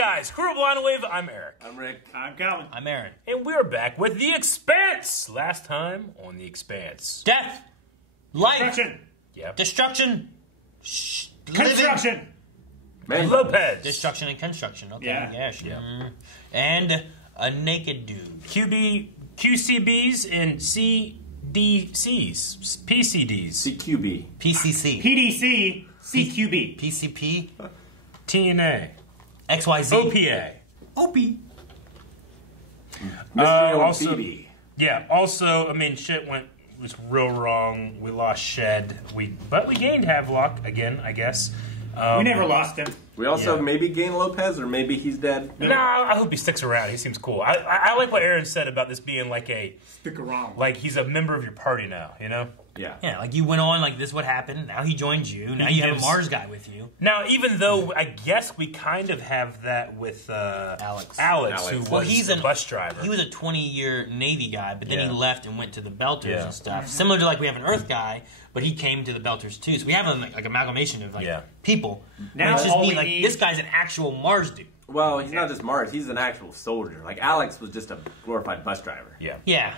guys, Crew of Blind Wave, I'm Eric. I'm Rick. I'm Calvin. I'm Aaron. And we're back with The Expanse. Last time on The Expanse. Death, life, Construction. Yep. destruction, Construction. Man Lopez. destruction and construction. Okay, Yeah. sure. And a naked dude. QCBs and CDCs. PCDs. CQB. PCC. PDC. CQB. PCP. TNA. XYZ. OPA. OP. Also, BB. yeah, also, I mean, shit was real wrong. We lost Shed. But we gained Havelock again, I guess. We never lost him. We also Yeah. maybe gain Lopez, or maybe he's dead. No, I hope he sticks around. He seems cool. I like what Aaron said about this being like Stick around. like he's a member of your party now, you know? Yeah. Yeah, like you went on, like this is what happened. Now he joined you. Now you have a Mars guy with you. Now, even though I guess we kind of have that with Alex. who Well, was he's a an- bus driver. He was a 20-year Navy guy, but then Yeah. he left and went to the Belters Yeah. and stuff. Similar to like we have an Earth guy, but he came to the Belters too. So we have a like amalgamation of like Yeah. people. Now It's just all me we like need- this guy's an actual Mars dude. Well, he's not just Mars. He's an actual soldier. Like Alex was just a glorified bus driver. Yeah. Yeah,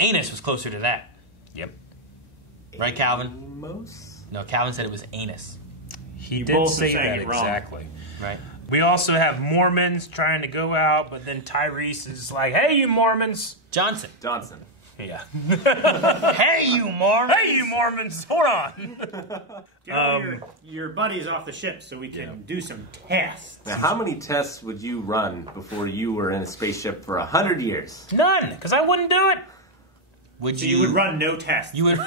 Anus was closer to that, Yep. right, Calvin? Most. No, Calvin said it was Anus, He You did both are say saying that it wrong. exactly. right? We also have Mormons trying to go out, but then Tyrese is like, "Hey, you Mormons!" Johnson. Johnson. Yeah. Hey, you Mormon. Hey, you Mormons! Hold on. Get all your buddies off the ship so we can do some tests. Now, how many tests would you run before you were in a spaceship for 100 years? None, because I wouldn't do it. Would So you? you would run no tests. You would.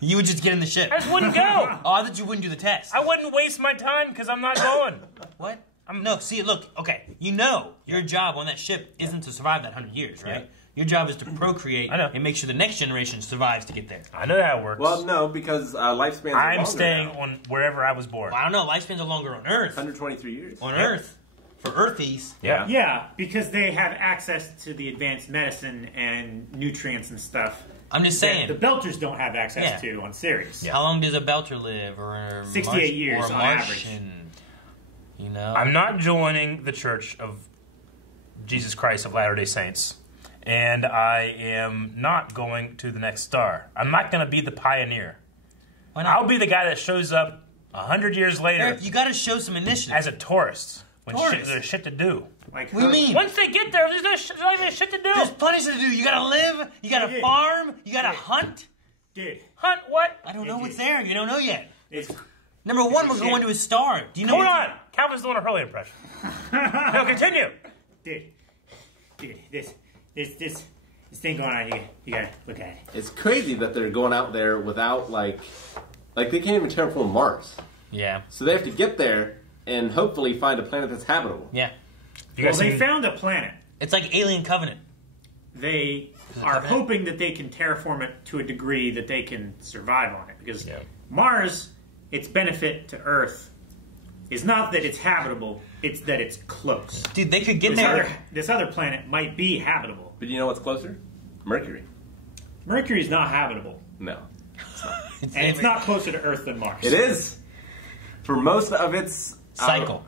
You would just get in the ship. I just wouldn't go. Oh, I thought you wouldn't do the test. I wouldn't waste my time because I'm not going. What? No, see, look, okay, you know your job on that ship isn't to survive that 100 years, right? Yeah. Your job is to procreate I know. and make sure the next generation survives to get there. I know how it works. Well, no, because lifespans are I'm longer staying now. on wherever I was born. Well, I don't know, lifespans are longer on Earth. 123 years. On Earth. For Earthies. Yeah. Yeah, because they have access to the advanced medicine and nutrients and stuff I'm just that saying. the Belters don't have access Yeah. to on Ceres. Yeah. How long does a Belter live? Or a 68 years or a on average. Martian? You know? I'm not joining the Church of Jesus Christ of Latter-day Saints. And I am not going to the next star. I'm not going to be the pioneer. Why not? I'll be the guy that shows up 100 years later Eric, you gotta show some initiative. as a tourist. When Tourist? there's shit to do. Like, What do you mean? Once they get there, there's not even shit to do. There's plenty to do. You gotta live, you gotta Yeah. farm, you gotta hunt. Dude, Hunt what? I don't know what's there. You don't know yet. it's Number one, we're going to a star. Do you know Hold what's- on. Calvin's doing a Hurley impression. No, continue. dude, this thing going on here. You gotta look at it. It's crazy that they're going out there without, like they can't even terraform Mars. Yeah. So they have to get there and hopefully find a planet that's habitable. Yeah. You Well, guys they seen- found a planet. It's like Alien Covenant. They are hoping that they can terraform it to a degree that they can survive on it. Because Yeah. Mars, its benefit to Earth is not that it's habitable, it's that it's close. Dude, they could get This there. other planet might be habitable. But you know what's closer? Mercury. Mercury's not habitable. No. It's And it's not closer to Earth than Mars. It is. For most of its... Cycle.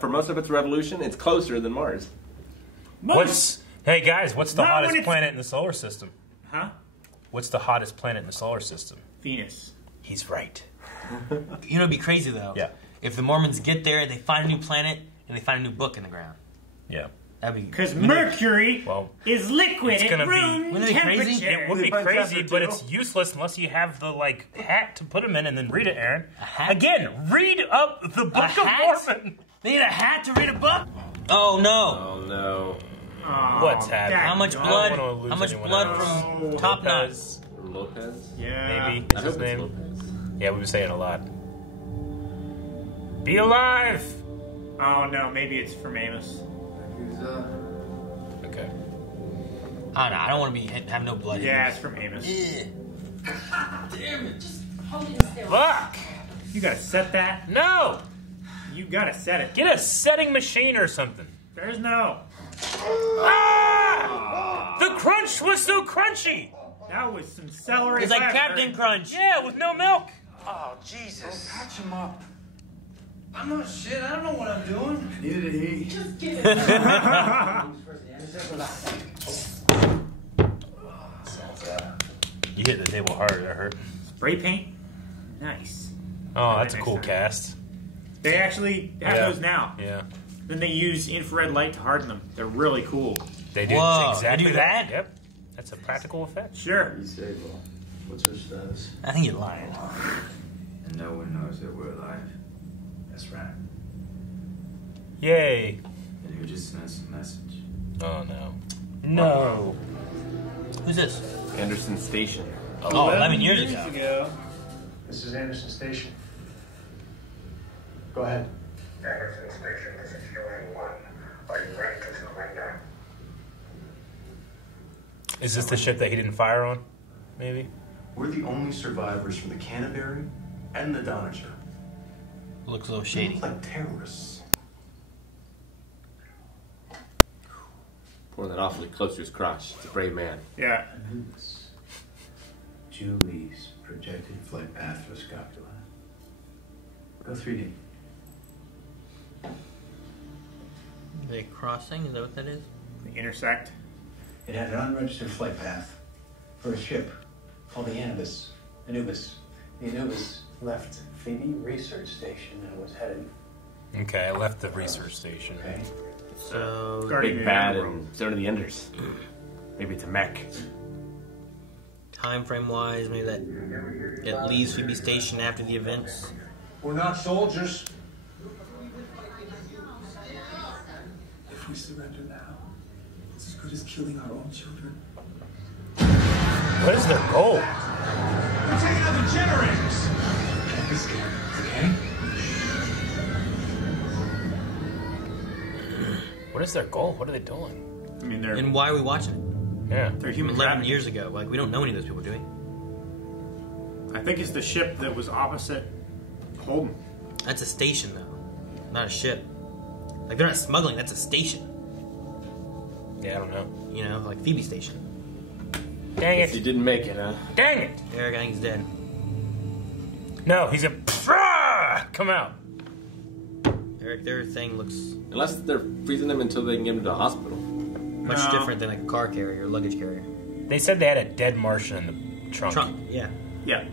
for most of its revolution, it's closer than Mars. Hey guys, what's the Not when hottest it's- planet in the solar system? Huh? What's the hottest planet in the solar system? Venus. He's right. You know, it'd be crazy though. Yeah. If the Mormons get there, they find a new planet, and they find a new book in the ground. Yeah. That'd be. Because wouldn't it- Mercury Well, is liquid it's at gonna be- room Wouldn't it be crazy? temperature. It would be They find crazy, chapter but two. it's useless unless you have the hat to put them in and then read it, Aaron. A hat? Again, read up the Book of hat? Mormon. They need a hat to read a book. Oh no! Oh, no. Oh, What's happening? that- How much I don't blood? wanna lose How much anyone blood else. from Top Knot? Lopez, Lopez? Yeah. maybe I is his hope it's name. Lopez. Yeah, we've been saying a lot. Be alive. Oh no, maybe it's from Amos. Okay. I don't know. I don't want to have no blood. Yeah, it's from Amos. Damn it! Just Fuck. You gotta set that. No. You gotta set it. Get a setting machine or something. There's no. Ah! The crunch was so crunchy. That was some celery. It's like fat Captain burn. Crunch. Yeah, with no milk. Oh, Jesus. Patch him up. I'm not shit. I don't know what I'm doing. Neither did he. Just get it. You hit the table hard. That hurt. Spray paint? Nice. Oh, that's a Next cool time. cast. They actually have those now. Yeah. Then they use infrared light to harden them. They're really cool. They do Whoa, exactly they do that? Yep. That's a practical effect. Sure. Stable. What's her status? I think you're lying. And no one knows that we're alive. That's right. Yay. And who just sent us a message? Oh, no. No. Who's this? Anderson Station. Oh, 11 years ago. This is Anderson Station. Go ahead. Anderson Station, this is UN 1. Are you ready to surrender? Is this the ship that he didn't fire on? Maybe? We're the only survivors from the Canterbury and the Donager. Looks a little They shady. look like terrorists. Pulling that awfully close to his crotch. It's a brave man. Yeah. Julie's projected flight path for scapula. Go 3D. They crossing? Is that what that is? They intersect. It had an unregistered flight path for a ship called the Anubis. Anubis. The Anubis left Phoebe Research Station and was headed. Okay, I left the research station. Okay. So, Guardian Big of Bad the World. and Zone of the Enders. Maybe it's a mech. time frame wise, maybe that it leaves Phoebe Station after the events. We're not soldiers. If we surrender now, it's as good as killing our own children. What is their goal? We're taking out the generators. Okay. What is their goal? What are they doing? I mean, they're And why are we watching it? Yeah. they're human 11 trafficking. years ago. Like, we don't know any of those people, do we? I think it's the ship that was opposite Holden. That's a station, though, not a ship. Like, they're not smuggling, that's a station. Yeah, I don't know. You know, like Phoebe Station. Dang He it. didn't make it, huh? Dang it. Eric, I think he's dead. No, he's a... Come out. Eric, their thing looks Unless they're freezing him until they can get him to the hospital. much No. different than like a car carrier or luggage carrier. They said they had a dead Martian in the trunk. Trunk, yeah. Yeah.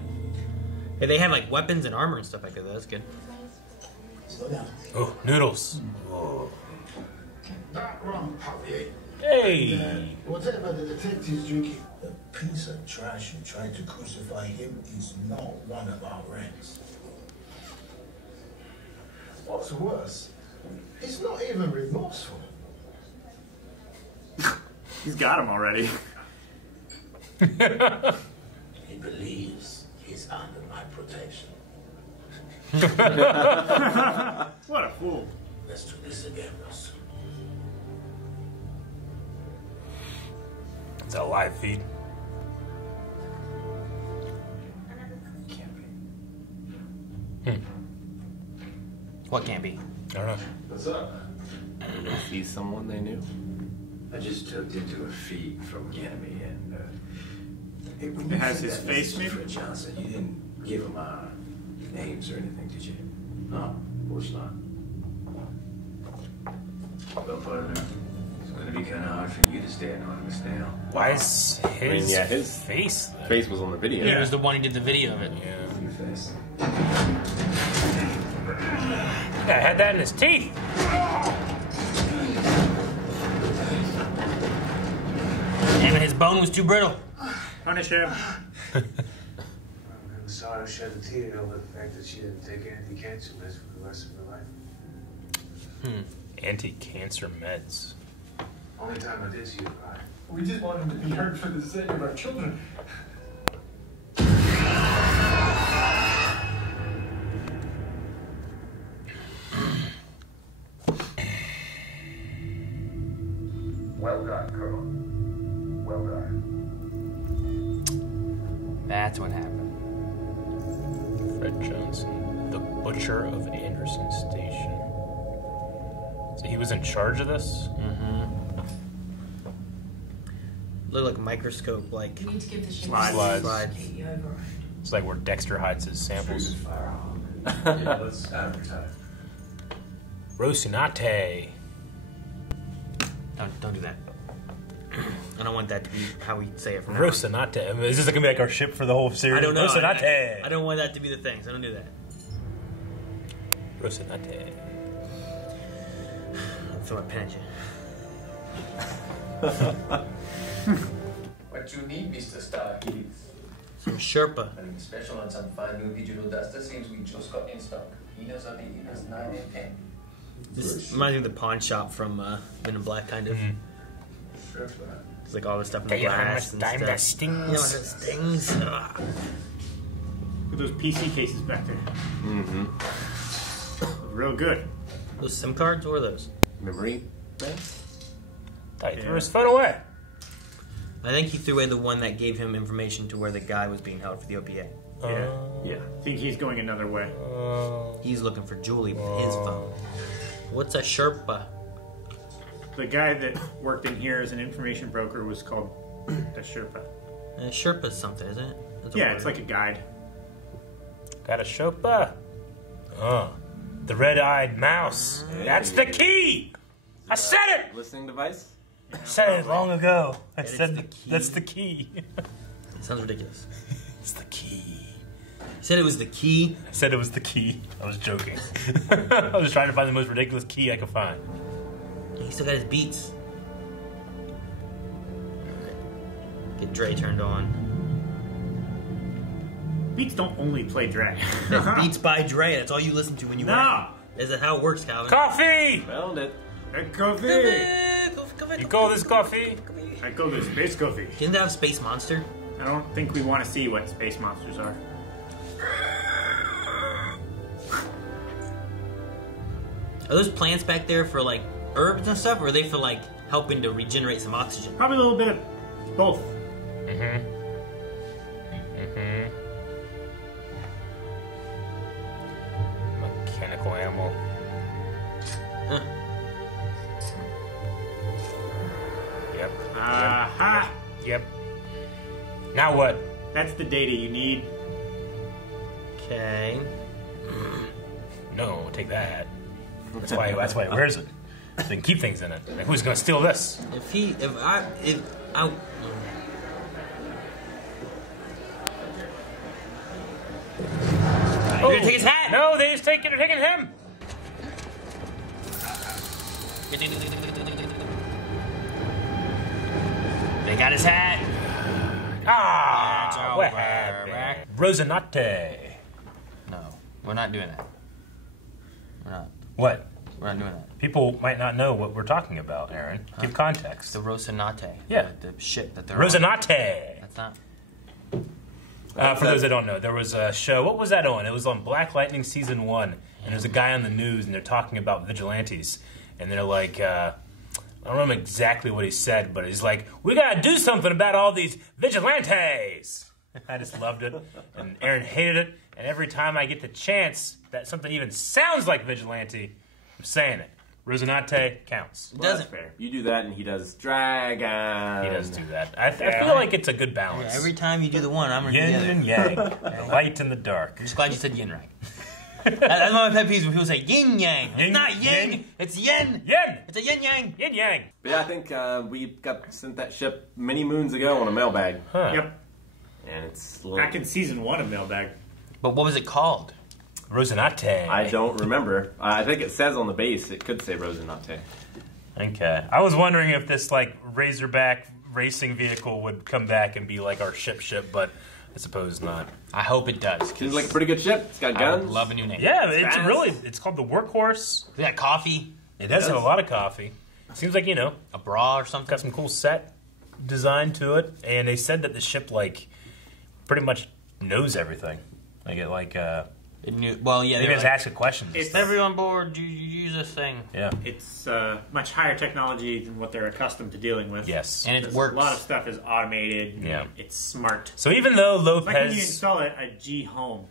Hey, they have like weapons and armor and stuff like that. That's good. Slow down. Oh, noodles. Not wrong, Javier. Hey. Whatever the detective's drinking, the piece of trash who tried to crucify him is not one of our friends. What's worse, he's not even remorseful. He's got him already. He believes he's under my protection. What a fool. Let's do this again, Russ. It's a live feed. Can't be. What can't be? I don't know. What's up? See someone they knew. I just tucked into a feed from Ganymede and Hey, when It you has said his that face, message maybe? for Johnson, you didn't give him names or anything, did you? no, of course not. Well, partner, it's gonna be kind of hard for you to stay anonymous now. Why is his, yeah, his face there? Face was on the video. He was the one who did the video of it. Yeah. Your face. Yeah, had that in his teeth. And his bone was too brittle. Punish him. I'm sorry to shed a tear over the fact that she didn't take anti-cancer meds for the rest of her life. Anti-cancer meds. Only time I did see her cry. We just want him to be heard for the sake of our children. Well done, Colonel. Well done. That's what happened. Fred Johnson, the butcher of Anderson Station. So he was in charge of this? Looked like a microscope, like You need to give the ship Slides. slides. the override. It's like where Dexter hides his samples. Yeah, let's advertise. Rocinante. Don't do that. I don't want that to be how we say it from now. Rocinante. I mean, is this gonna be like our ship for the whole series? I don't know. Rocinante. I don't want that to be the thing, so don't do that. Rocinante. I'll throw a pen at you. What you need, Mr. Starkey? Some Sherpa. Nothing special on some fine new digital duster seems we just got in stock. Emails are the emails 9 and 10. This reminds me of the pawn shop from Men in Black, kind of. Sure. It's like all the stuff in the glass and stuff. That stings. You know, that stings. Ugh. Look at those PC cases back there. Mm-hmm. Real good. Those SIM cards? What are those? Memory. Thought he threw his phone away. I think he threw away the one that gave him information to where the guy was being held for the OPA. Yeah. I think he's going another way. He's looking for Julie with his phone. What's a Sherpa? The guy that worked in here as an information broker was called the Sherpa. Sherpa's something, isn't it? That's a Yeah, word. it's like a guide. Got a Sherpa. The red-eyed mouse. That's the key. I said it. Listening device? I said it long ago. I That is said the key. that's the key. It sounds ridiculous. It's the key. He said it was the key. I said it was the key. I was joking. I was trying to find the most ridiculous key I could find. He still got his beats. Get Dre turned on. Beats don't only play Dre. That's Beats by Dre. That's all you listen to when you No. work. Is that how it works, Calvin? Coffee! Found it. Coffee. You call this coffee? I call this Space Coffee. Didn't they have Space Monster? I don't think we want to see what space monsters are. Are those plants back there for like herbs and stuff, or are they for like helping to regenerate some oxygen? Probably a little bit of both. Mechanical animal. Huh. Yep. Aha! Yep. Now what? That's the data you need. Okay. No, take that. That's why he wears it. So they can keep things in it. Like, who's gonna steal this? If I. You're gonna take his hat! No, they're taking him. They got his hat. Ah, That's what over. happened? Rosinante. No, we're not doing that. We're not. What? We're not doing that. People might not know what we're talking about, Aaron. Give context. The Rosinante. Yeah. The shit that they're on. Rosinante. That's not. For those that don't know, there was a show. What was that on? It was on Black Lightning Season 1. And there's a guy on the news, and they're talking about vigilantes. And they're like, I don't remember exactly what he said, but he's like, we gotta do something about all these vigilantes. I just loved it. And Aaron hated it. And every time I get the chance that something even sounds like vigilante, I'm saying it. Rosinante counts. It doesn't. Fair. You do that, and he does Dragon. He does do that. I feel like it's a good balance. Every time you do the one, I'm gonna do the Yin other. and yang. The light and the dark. I'm just glad you said yin right. That's one of my pet peeves when people say yin yang. It's not yin. Yin. It's yin. Yin! It's a yin yang. Yin yang. But yeah, I think we got sent that ship many moons ago on a mailbag. Huh. Yep. And it's a little... Back in season 1 of Mailbag. But what was it called? Rosinante. I don't remember. I think it says on the base, it could say Rosinante. Okay. I was wondering if this, like, Razorback racing vehicle would come back and be like our ship, but I suppose not. I hope it does. Seems like a pretty good ship. It's got I guns. would love a new name. Yeah, it's Expanse. really, it's called the Workhorse. We got coffee, It does have a lot of coffee. Seems like, a bra or something. got some cool set design to it. And they said that the ship, like, pretty much knows everything. It knew, well, yeah. They They're just like, ask it questions. It's- everyone on board, you use this thing. Yeah. It's much higher technology than what they're accustomed to dealing with. Yes. And it Because works. A lot of stuff is automated. And Yeah. It's smart. So even though It's like when you Lopez... install it at G Home.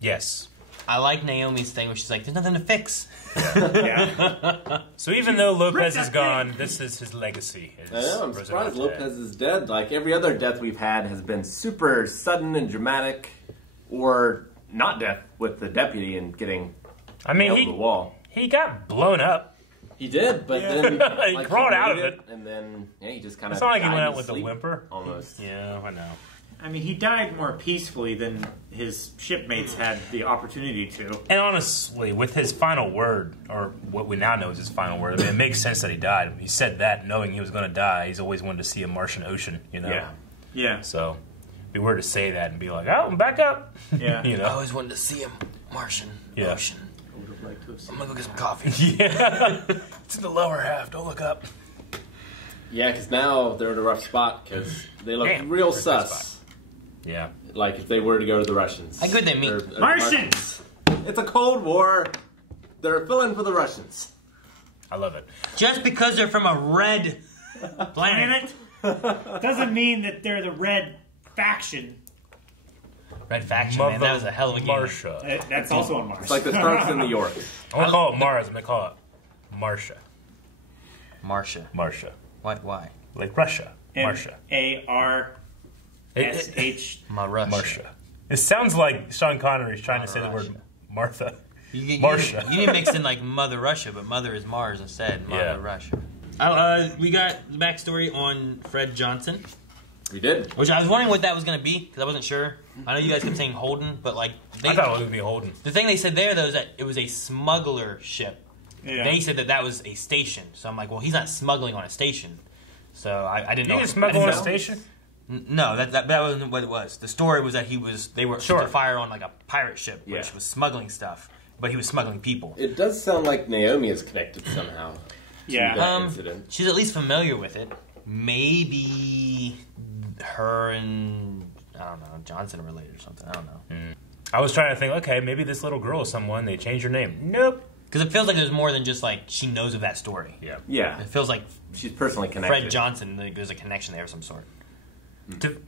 Yes. I like Naomi's thing where she's like, there's nothing to fix. Yeah. So even though Lopez that is gone, this is his legacy. I know, I'm surprised Rosinante. Lopez is dead. Like, every other death we've had has been super sudden and dramatic, or not death with the deputy and getting nailed to the wall. He got blown up. He did, but then he crawled out of it, and then he just kind of. It's not like he went out with a whimper. Almost. Yeah, I know. I mean, he died more peacefully than his shipmates had the opportunity to. And honestly, with his final word, or what we now know is his final word, I mean, it makes sense that he died. He said that knowing he was going to die. He's always wanted to see a Martian ocean, you know? Yeah. So, if we were to say that and be like, oh, I'm back up. Yeah. You know? I always wanted to see a Martian ocean. I would have liked to have seen I'm going to go get some coffee. Yeah. It's in the lower half. Don't look up. Yeah, because now they're in a rough spot because they look Damn, real we're in a good sus. Yeah. Like if they were to go to the Russians. I good they mean. Martians! It's a Cold War. They're filling for the Russians. I love it. Just because they're from a red planet. Doesn't mean that they're the red faction. Red faction, man. That was a hell of a game. Marsha. That's also on Mars. It's like the Starks in New York. I won't call it Mars. I'm going to call it Marsha. Marsha. Why? Like Russia. Marsha. M-A-R-S-H. Marsha. It sounds like Sean Connery's trying to say the word Martha. Marsha. You didn't mix in like Mother Russia, but Mother is Mars instead. Mother Russia. We got the backstory on Fred Johnson. We did. Which I was wondering what that was going to be, because I wasn't sure. I know you guys kept saying Holden, but like... I thought it would be Holden. The thing they said there, though, is that it was a smuggler ship. Yeah. They said that was a station. So I'm like, well, he's not smuggling on a station. So I didn't know. You can smuggle on a station? No, that wasn't what it was. The story was that they were to fire on like a pirate ship, which was smuggling stuff, but he was smuggling people. It does sound like Naomi is connected somehow. To that incident. She's at least familiar with it. Maybe her and I don't know, Johnson are related or something. I don't know. I was trying to think, okay, maybe this little girl is someone, they changed her name. Nope. Because it feels like there's more than just like she knows of that story. Yeah. Yeah. It feels like she's personally connected. Fred Johnson, like, there's a connection there of some sort.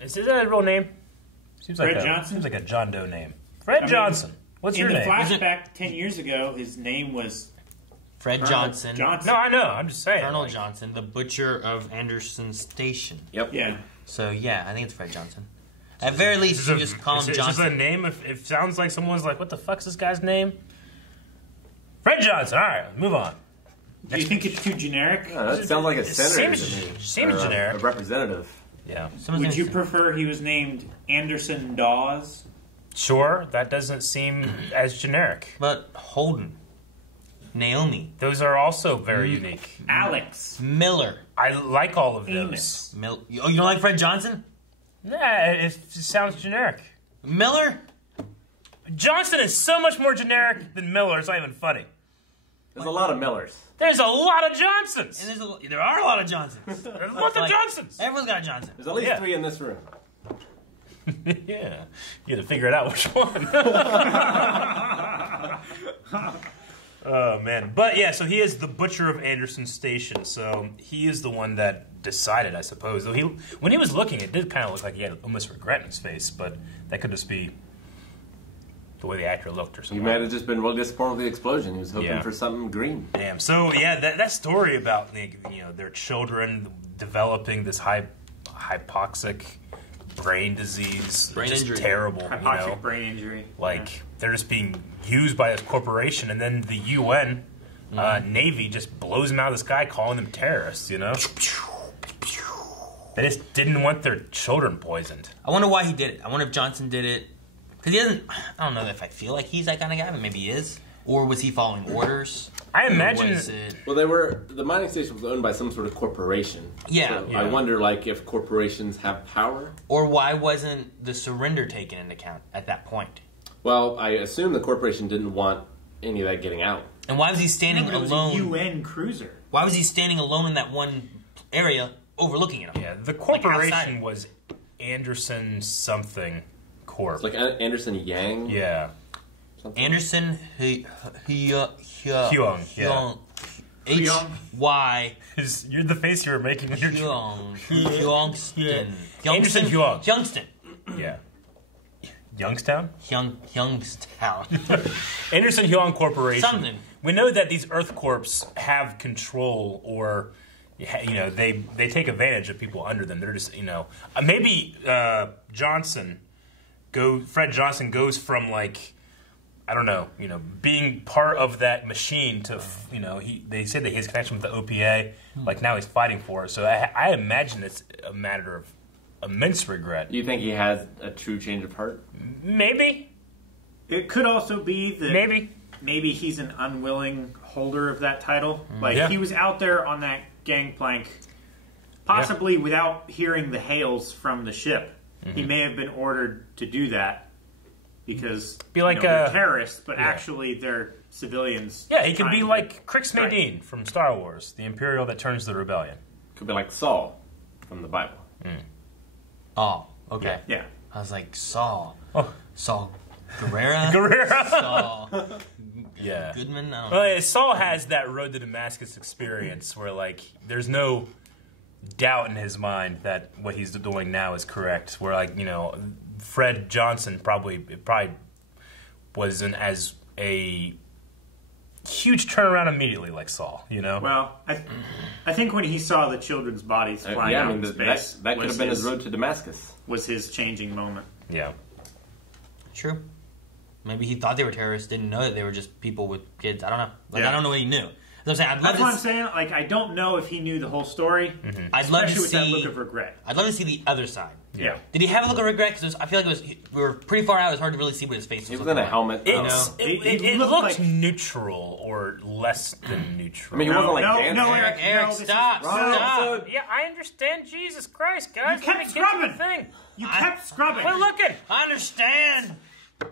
Is that a real name? Seems like Fred Johnson? Seems like a John Doe name. Fred Johnson. What's your name? In the flashback 10 years ago, his name was... Fred Johnson. No, I know. I'm just saying. Colonel Johnson, the butcher of Anderson Station. Yep. Yeah. So, yeah, I think it's Fred Johnson. At very least, you just call him Johnson. Is this a name? If it sounds like someone's like, what the fuck's this guy's name? Fred Johnson. All right, move on. Do you think it's too generic? That sounds like a senator to me. Seems generic. A representative. Yeah. Would you prefer he was named Anderson Dawes? Sure, that doesn't seem as generic. But Holden. Naomi. Those are also very unique. Alex. Miller. I like all of Amos. those. You don't like Fred Johnson? Yeah, it sounds generic. Miller? Johnson is so much more generic than Miller. It's not even funny. There's a lot of Millers. There's a lot of Johnsons. And there are a lot of Johnsons. There's lots of Johnsons. Everyone's got a Johnson. There's at least 3 in this room. Yeah. You had to figure it out which one. Oh, man. But, yeah, so he is the butcher of Anderson Station. So he is the one that decided, I suppose. Though when he was looking, it did kind of look like he had almost regret in his face. But that could just be the way the actor looked or something. He might have just been really disappointed with the explosion. He was hoping for something green. Damn. So, yeah, that story about their children developing this hypoxic brain disease. Brain just injury. Terrible. Hypoxic brain injury. Like, they're just being used by this corporation, and then the UN Navy just blows them out of the sky, calling them terrorists, you know? They just didn't want their children poisoned. I wonder why he did it. I wonder if Johnson did it. Because he doesn't... I don't know if I feel like he's that kind of guy, but maybe he is. Or was he following orders? I imagine... Well, the mining station was owned by some sort of corporation. Yeah. So I wonder, like, if corporations have power? Or why wasn't the surrender taken into account at that point? Well, I assume the corporation didn't want any of that getting out. And why was he standing alone? It was a UN cruiser. Why was he standing alone in that one area overlooking it? Yeah, the corporation was Anderson something Corp. It's like Anderson Yang? Yeah. Something. Anderson Hyung. H-Y. You're the face you were making when you're Youngston. Anderson Hyung. Youngston. Yeah. Youngstown? Youngstown. Anderson Hyung Corporation. Something. We know that these Earth Corps have control, or they take advantage of people under them. They're just maybe Fred Johnson goes from like I don't know, being part of that machine to, they say that he has connection with the OPA, like now he's fighting for it. So I imagine it's a matter of immense regret. Do you think he has a true change of heart? Maybe. It could also be that maybe he's an unwilling holder of that title. Like, he was out there on that gangplank, possibly without hearing the hails from the ship. He may have been ordered to do that. Because they're terrorists, but actually they're civilians. Yeah, he could be like Crix Madine from Star Wars, the Imperial that turns the rebellion. Could be like Saul from the Bible. Oh, okay. Yeah. I was like, Saul. Oh. Saul Guerrera? Saul Goodman? I don't know. Well, Saul has that Road to Damascus experience where, like, there's no doubt in his mind that what he's doing now is correct. Where, like, Fred Johnson probably wasn't as a huge turnaround immediately like Saul, Well, I think when he saw the children's bodies flying out in space, that could have been his road to Damascus. Was his changing moment. Yeah. True. Maybe he thought they were terrorists, didn't know that they were just people with kids. I don't know. I don't know what he knew. That's what I'm saying. Like, I don't know if he knew the whole story. I'd love to see with that look of regret. I'd love to see the other side. Yeah. Did he have a look of regret? Because I feel like we were pretty far out. It was hard to really see what his face was. He was in a helmet. It looked like neutral or less than neutral. I mean, he wasn't like dancing. No, Eric, stop. Yeah, I understand. Jesus Christ, guys. You kept scrubbing. You kept scrubbing. Quit looking. I understand.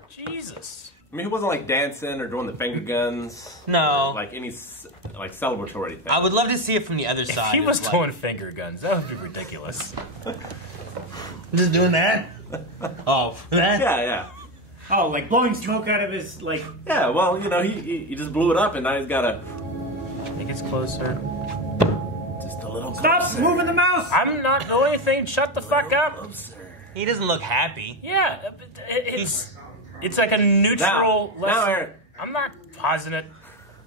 Jesus. I mean, he wasn't like dancing or doing the finger guns. No. Or, like any celebratory thing. I would love to see it from the other side. If he was doing finger guns, that would be ridiculous. Just doing that? Oh, that? Yeah. Oh, like blowing smoke out of his, like... Yeah, well, he just blew it up and now he's got a... I think it's closer. Just a little Stop closer. moving the mouse! I'm not doing anything. Shut the fuck up. He doesn't look happy. Yeah, it's like a neutral... Now, Eric. I'm not pausing it.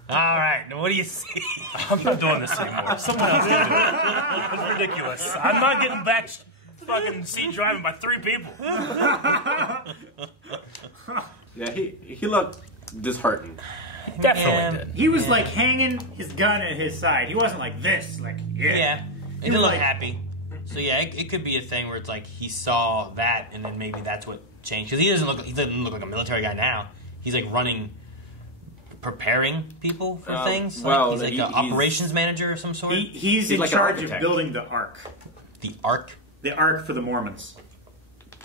All right, now what do you see? I'm not doing this anymore. Someone else can do it. It's ridiculous. I'm not getting back fucking seat driving by 3 people. Yeah, he looked disheartened. Definitely did. He was like hanging his gun at his side. He wasn't like this, like, Yeah, he didn't look happy. So yeah, it could be a thing where it's like he saw that and then maybe that's what changed. Because he doesn't look like a military guy now. He's like preparing people for things. Well, he's like an operations manager of some sort. He's in like charge of building the Ark. The Ark? The Ark for the Mormons.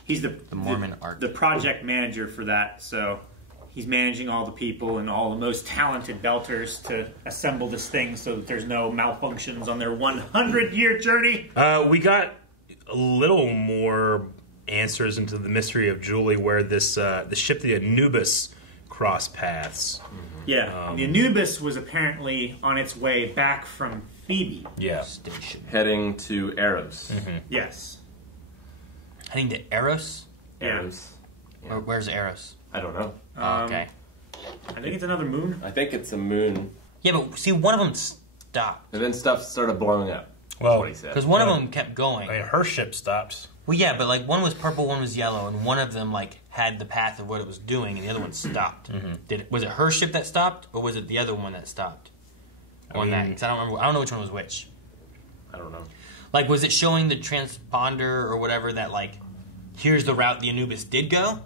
He's the Mormon Ark. The project manager for that. So he's managing all the people and all the most talented belters to assemble this thing so that there's no malfunctions on their 100-year journey. We got a little more answers into the mystery of Julie, where this the ship, the Anubis, crossed paths. Yeah, the Anubis was apparently on its way back from Phoebe. Yeah. Station. Heading to Eros. Yes. Heading to Eros? Eros. Yeah. Where's Eros? I don't know. Okay. I think it's another moon. I think it's a moon. Yeah, but see, one of them stopped. And then stuff started blowing up. Well, That's what he said. Because one of them kept going. I mean, her ship stopped. Well, yeah, but like one was purple, one was yellow, and one of them like had the path of what it was doing, and the other one stopped. Was it her ship that stopped, or was it the other one that stopped? On that, because I don't remember. I don't know which one was which. I don't know. Like, was it showing the transponder or whatever that like, here's the route the Anubis did go,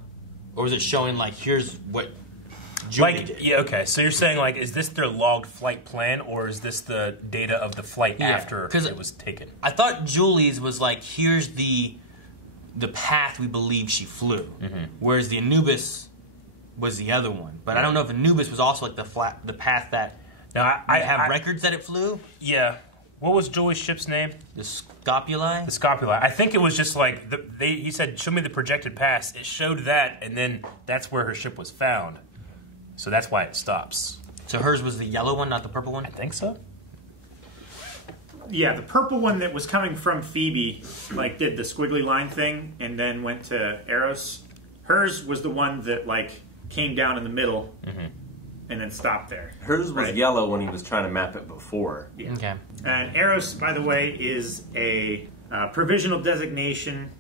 or was it showing like here's what Julie did? Yeah, okay. So you're saying like, is this their logged flight plan, or is this the data of the flight after it was taken? I thought Julie's was like, here's the path we believe she flew, whereas the Anubis was the other one. But I don't know if Anubis was also like the path that. Now I have records that it flew. Yeah. What was Julie's ship's name? The Scopuli. The Scopuli. I think it was just like he said, "Show me the projected path." It showed that, and then that's where her ship was found. So that's why it stops. So hers was the yellow one, not the purple one? I think so. Yeah, the purple one that was coming from Phoebe, like, did the squiggly line thing and then went to Eros. Hers was the one that, like, came down in the middle and then stopped there. Hers was yellow when he was trying to map it before. Yeah. Okay. And Eros, by the way, is a provisional designation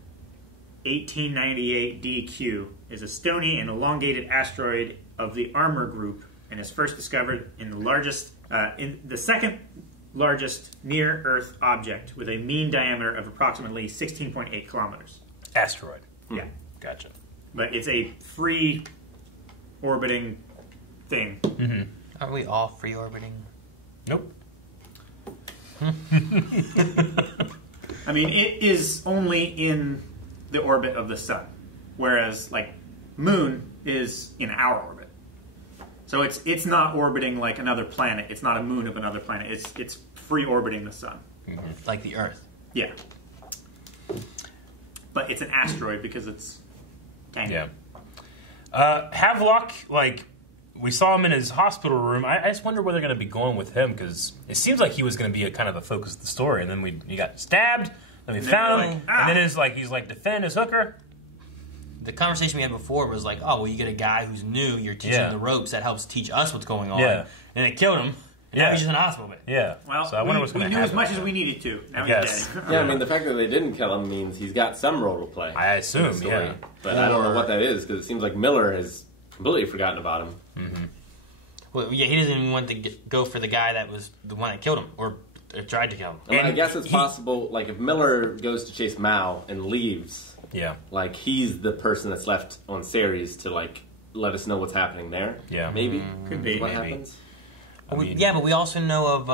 1898 DQ. Is a stony and elongated asteroid of the armor group and is first discovered in the second largest near-Earth object with a mean diameter of approximately 16.8 kilometers. Asteroid. Yeah. Gotcha. But it's a free orbiting thing. Mm-hmm. Are we all free orbiting? Nope. I mean, it is only in the orbit of the sun, whereas, like, Moon is in our orbit. So it's not orbiting like another planet. It's not a moon of another planet. It's free orbiting the sun. Mm-hmm. Like the Earth. Yeah. But it's an asteroid because it's tiny. Yeah. Havelock, like, we saw him in his hospital room. I just wonder where they're going to be going with him, because it seems like he was going to be a kind of a focus of the story, and then he got stabbed, then we found him, and then he's like defend his hooker. The conversation we had before was like, oh, well, you get a guy who's new, you're teaching him the ropes, that helps teach us what's going on. Yeah. And they killed him, and now he's just in a hospital bed. Yeah. Well, so I wonder what's we going to knew happen. as much as we needed to. Now Yes. he's dead. Yeah, I mean, the fact that they didn't kill him means he's got some role to play. I assume, in the story. yeah. But I don't know what that is, because it seems like Miller has completely forgotten about him. Mm-hmm. Well, yeah, he doesn't even want to go for the guy that was the one that killed him, or tried to kill him. I mean, I guess it's possible, like, if Miller goes to chase Mao and leaves, like, he's the person that's left on Ceres to, like, let us know what's happening there. Yeah. Maybe. Could be. What Maybe. happens? But we also know of,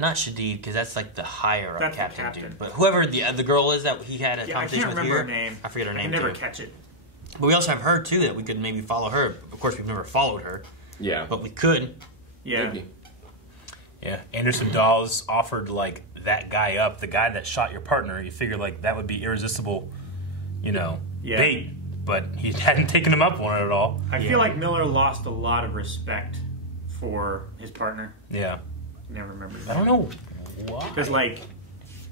not Shadid, because that's like the higher up That's the captain, captain. dude. But whoever the girl is that he had a Yeah, I conversation can't with remember here. her name. I forget her name, I can never too. catch it. But we also have her, too, that we could maybe follow her. Of course, we've never followed her. Yeah. But we could. Yeah. Maybe. Yeah, Anderson Dawes offered, like, that guy up, the guy that shot your partner. You figure, like, that would be irresistible, bait. But he hadn't taken him up on it at all. I feel like Miller lost a lot of respect for his partner. Yeah. Never remember. I don't know why. Because, like,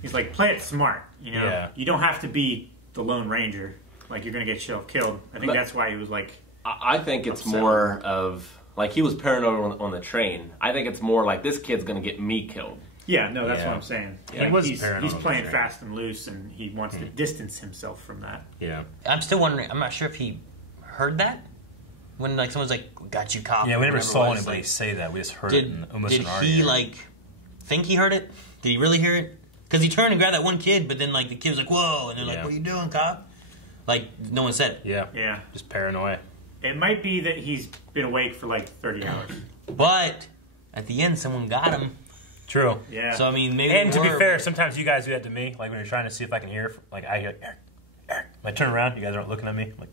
he's like, play it smart. Yeah. You don't have to be the Lone Ranger. Like, you're going to get yourself killed. I think that's why he was like. I think it's upset. more of, like, he was paranoid on the train. I think it's more like, this kid's going to get me killed. Yeah, no, that's Yeah. what I'm saying. Yeah, Like, he was he's paranoid playing on the train. fast and loose, and he wants to distance himself from that. Yeah. I'm still wondering, I'm not sure if he heard that. When, like, someone's like, got you, cop. Yeah, we never whatever it saw was, anybody like, say that. We just heard it in almost Did an our he, ear. like, think he heard it? Did he really hear it? Because he turned and grabbed that one kid, but then, like, the kid was like, whoa, and they're like, Yeah. what are you doing, cop? Like, no one said it. Yeah. Yeah. Just paranoia. It might be that he's been awake for like 30 hours. But at the end, someone got him. True. Yeah. So, I mean, maybe And to be we're- fair, sometimes you guys do that to me. Like when you're trying to see if I can hear, like I hear, Eric, Eric. When I turn around, you guys aren't looking at me. I'm like,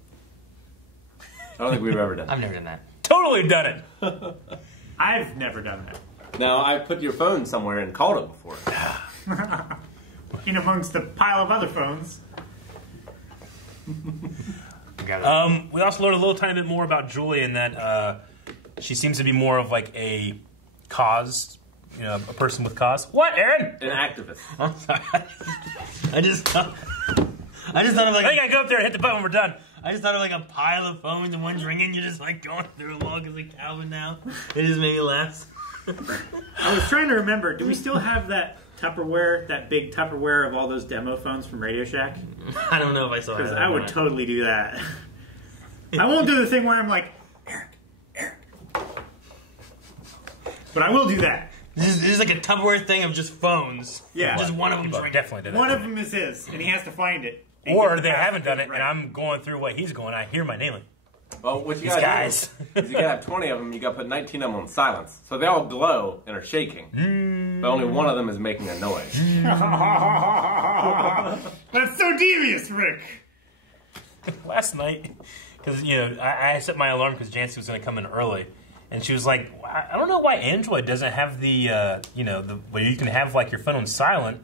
I don't think we've ever done I've never done that. totally done it. I've never done that. Now, I've put your phone somewhere and called it before. In amongst a pile of other phones. We also learned a little tiny bit more about Julie in that she seems to be more of like a cause, a person with cause. What, Aaron? An activist. I'm sorry. I just thought of like I think I go up there and hit the button when we're done. I just thought of like a pile of phones and one's ringing. You're just like going through a log as a Calvin now. It just made me laugh. I was trying to remember, do we still have that Tupperware, that big Tupperware of all those demo phones from Radio Shack? I don't know if I saw that. Because I would totally do that. I won't do the thing where I'm like, Eric. But I will do that. This is like a Tupperware thing of just phones. Yeah. Just one of them's ringing. Definitely did that. One of them is his, and he has to find it. And Or get the they password haven't done it, right. and I'm going through what he's going. I hear my name. Well, what you These gotta guys. do is you gotta have 20 of them, you gotta put 19 of them on silence. So they all glow and are shaking. But only one of them is making a noise. That's so devious, Rick. Last night, because I set my alarm because Jancy was going to come in early, and she was like, "I don't know why Android doesn't have the the where you can have like your phone on silent,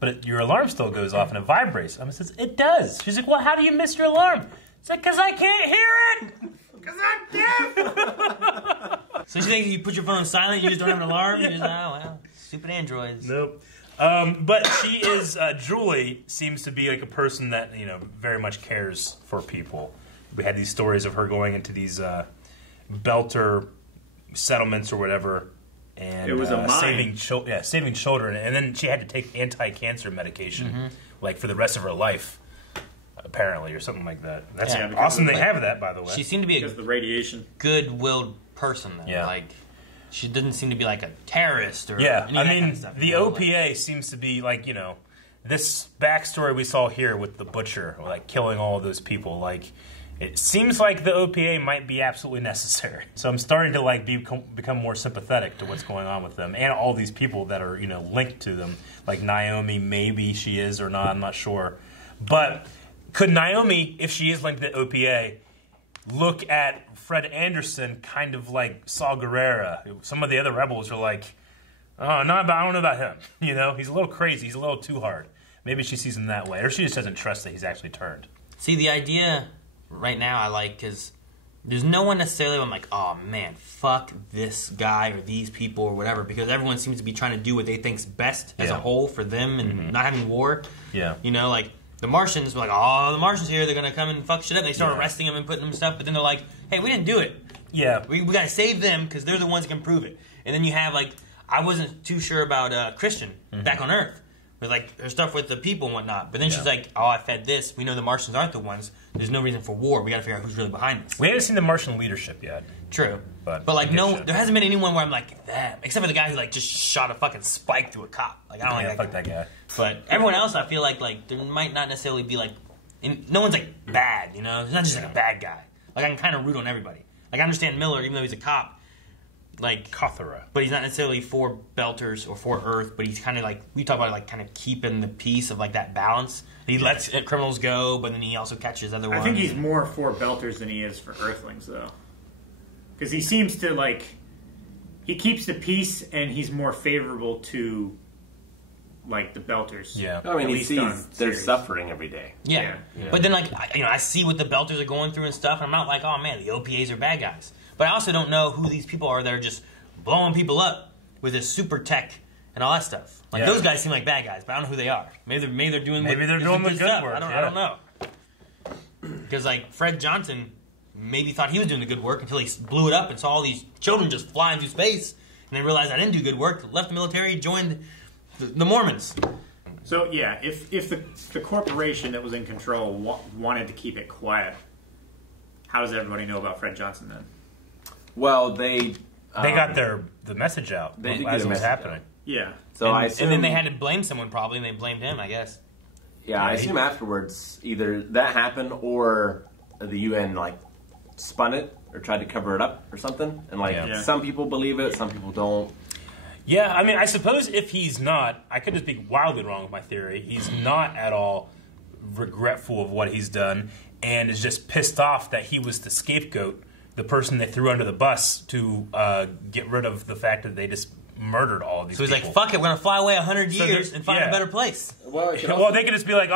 but your alarm still goes off and it vibrates." I says, "It does." She's like, "Well, how do you miss your alarm?" It's like, "Because I can't hear it." Because I'm deaf. So you think you put your phone on silent, you just don't have an alarm? You just, well, stupid androids. Nope. But she is Julie seems to be like a person that very much cares for people. We had these stories of her going into these Belter settlements or whatever, and It was a mine. saving children, and then she had to take anti-cancer medication like for the rest of her life. apparently, or something like that. That's awesome. They have that, by the way. She seemed to be because of the radiation, good-willed person. Though. Yeah, like she didn't seem to be like a terrorist or I mean, kind of stuff, the OPA seems to be like this backstory we saw here with the butcher, like killing all of those people. Like it seems like the OPA might be absolutely necessary. So I'm starting to like become more sympathetic to what's going on with them and all these people that are linked to them. Like Naomi, maybe she is or not. I'm not sure, but. Could Naomi, if she is linked to the OPA, look at Fred Anderson kind of like Saw Gerrera? Some of the other rebels are like, I don't know about him. He's a little crazy. He's a little too hard. Maybe she sees him that way. Or she just doesn't trust that he's actually turned. See, the idea right now I like because there's no one necessarily I'm like, oh man, fuck this guy or these people or whatever, because everyone seems to be trying to do what they think's best as a whole for them and not having war. Yeah. Like... The Martians were like, oh, the Martians here, they're going to come and fuck shit up. They start arresting them and putting them in stuff, but then they're like, hey, we didn't do it. Yeah. We got to save them because they're the ones that can prove it. And then you have, like, I wasn't too sure about Christian back on Earth. With, like, her stuff with the people and whatnot. But then she's like, oh, I fed this. We know the Martians aren't the ones. There's no reason for war. We got to figure out who's really behind this. We haven't seen the Martian leadership yet. True. But like, no, there hasn't been anyone where I'm like, that. Except for the guy who, like, just shot a fucking spike through a cop. Like, I don't like fuck that guy. But everyone else, I feel like there might not necessarily be, like, no one's, like, bad, It's not just, like, a bad guy. Like, I can kind of root on everybody. Like, I understand Miller, even though he's a cop. Like Kothara. But he's not necessarily for Belters or for Earth, but he's kind of like, we talk about it, like kind of keeping the peace of like that balance. He lets criminals go, but then he also catches other ones. I think he's more for Belters than he is for Earthlings, though. Because he seems to like, he keeps the peace and he's more favorable to like the Belters. Yeah. I mean, he sees their suffering every day. Yeah. But then like, I see what the Belters are going through and stuff, and I'm not like, oh man, the OPAs are bad guys. But I also don't know who these people are that are just blowing people up with this super tech and all that stuff. Like those guys seem like bad guys, but I don't know who they are. Maybe they're doing the good stuff. Work. I don't know. Because like Fred Johnson maybe thought he was doing the good work until he blew it up and saw all these children just flying through space, and then realized I didn't do good work. Left the military, joined the Mormons. So yeah, if the corporation that was in control wanted to keep it quiet, how does everybody know about Fred Johnson then? Well, they got the message out as it was happening. Yeah. So I assume, and then they had to blame someone probably, and they blamed him, I guess. Yeah, I assume afterwards either that happened or the UN like spun it or tried to cover it up or something. And like some people believe it, some people don't. Yeah, I mean, I suppose if he's not, I could just be wildly wrong with my theory. He's not at all regretful of what he's done and is just pissed off that he was the scapegoat, the person they threw under the bus to get rid of the fact that they just murdered all of these people. So he's like, fuck it, we're going to fly away 100 years and find a better place. Well, they could just be like,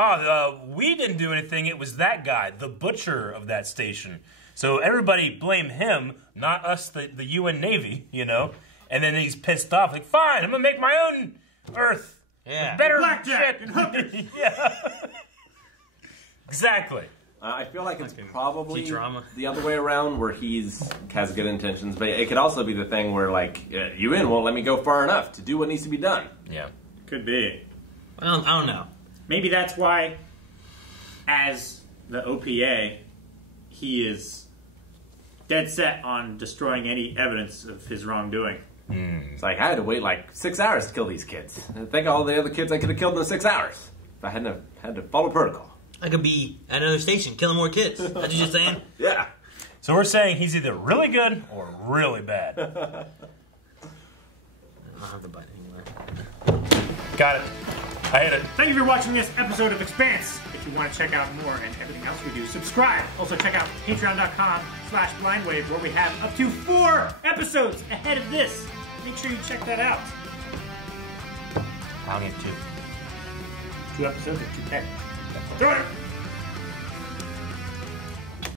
we didn't do anything. It was that guy, the butcher of that station. So everybody blame him, not us, the UN Navy, And then he's pissed off, like, fine, I'm going to make my own Earth. Yeah. Better blackjack shit. and hookers. Yeah. Exactly. I feel like it's probably the other way around, where has good intentions, but it could also be the thing where like UN won't let me go far enough to do what needs to be done. Yeah, could be. I don't know. Maybe that's why, as the OPA, he is dead set on destroying any evidence of his wrongdoing. It's like I had to wait like 6 hours to kill these kids. Think of all the other kids I could have killed in 6 hours if I hadn't had to follow protocol. I could be at another station killing more kids. That's what you're saying? Yeah. So we're saying he's either really good or really bad. I don't have the button anymore. Got it. I hit it. Thank you for watching this episode of Expanse. If you want to check out more and everything else we do, subscribe. Also check out patreon.com/blindwave, where we have up to 4 episodes ahead of this. Make sure you check that out. I'll get 2. 2 episodes of 2K. Throw it!